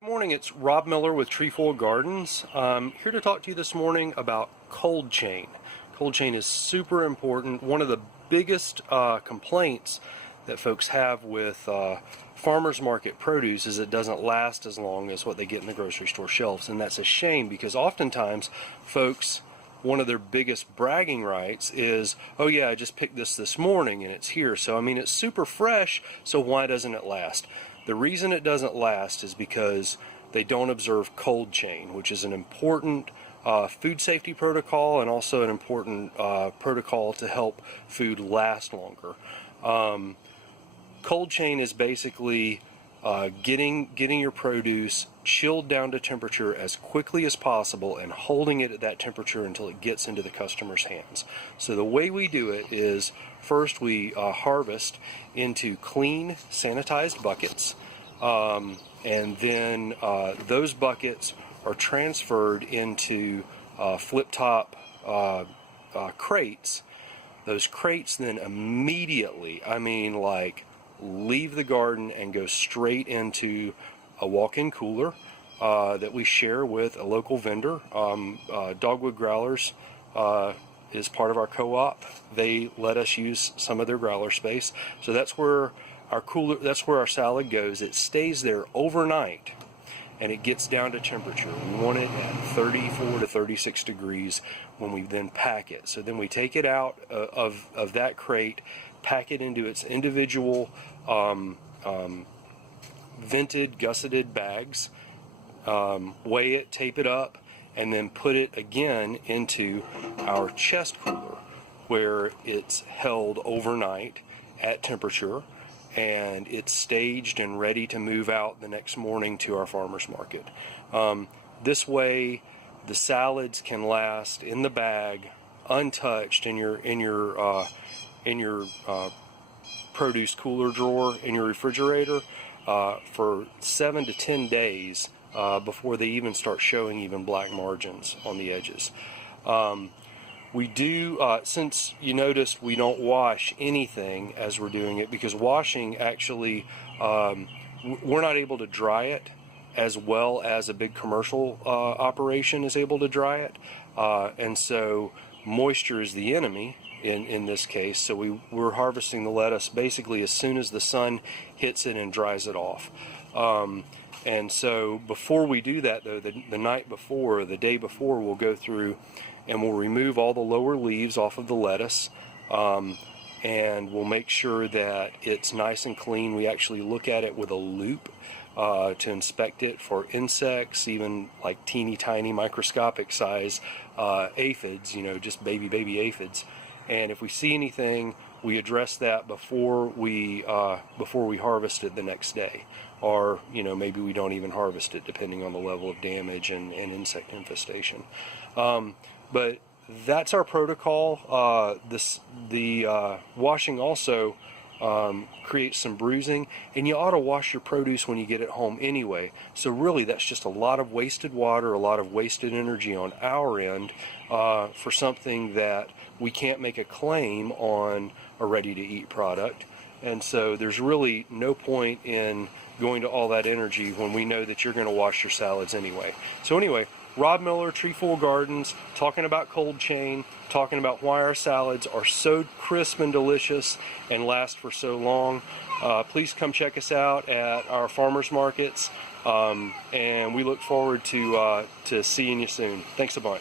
Good morning, it's Rob Miller with Trefoil Gardens. Here to talk to you this morning about cold chain. Cold chain is super important. One of the biggest complaints that folks have with farmers market produce is it doesn't last as long as what they get in the grocery store shelves, and that's a shame because oftentimes folks, one of their biggest bragging rights is, oh yeah, I just picked this morning and it's here. So I mean, it's super fresh, so why doesn't it last? The reason it doesn't last is because they don't observe cold chain, which is an important food safety protocol and also an important protocol to help food last longer. Cold chain is basically getting your produce chilled down to temperature as quickly as possible and holding it at that temperature until it gets into the customer's hands. So the way we do it is first we harvest into clean, sanitized buckets, and then those buckets are transferred into flip-top crates. Those crates then immediately, I mean like, leave the garden and go straight into a walk-in cooler that we share with a local vendor. Dogwood Growlers is part of our co-op. They let us use some of their growler space, so that's where our cooler, that's where our salad goes. It stays there overnight and it gets down to temperature. We want it at 34 to 36 degrees when we then pack it. So then we take it out of that crate, pack it into its individual vented, gusseted bags, weigh it, tape it up, and then put it again into our chest cooler where it's held overnight at temperature and it's staged and ready to move out the next morning to our farmer's market. This way the salads can last in the bag untouched in your produce cooler drawer in your refrigerator for 7 to 10 days before they even start showing even black margins on the edges. We do, since you noticed we don't wash anything as we're doing it, because washing actually, we're not able to dry it as well as a big commercial operation is able to dry it, and so moisture is the enemy in this case. So we're harvesting the lettuce basically as soon as the sun hits it and dries it off. And so before we do that though, the night before, the day before, we'll go through and we'll remove all the lower leaves off of the lettuce, and we'll make sure that it's nice and clean. We actually look at it with a loupe to inspect it for insects, even like teeny tiny microscopic size aphids, you know, just baby aphids. And if we see anything, we address that before we harvest it the next day, or you know, maybe we don't even harvest it depending on the level of damage and insect infestation. But that's our protocol. The washing also creates some bruising, and you ought to wash your produce when you get it home anyway. So really that's just a lot of wasted water, a lot of wasted energy on our end for something that we can't make a claim on a ready-to-eat product. And so there's really no point in going to all that energy when we know that you're going to wash your salads anyway. So anyway, Rob Miller, Trefoil Gardens, talking about cold chain, talking about why our salads are so crisp and delicious and last for so long. Please come check us out at our farmers markets, and we look forward to seeing you soon. Thanks a bunch.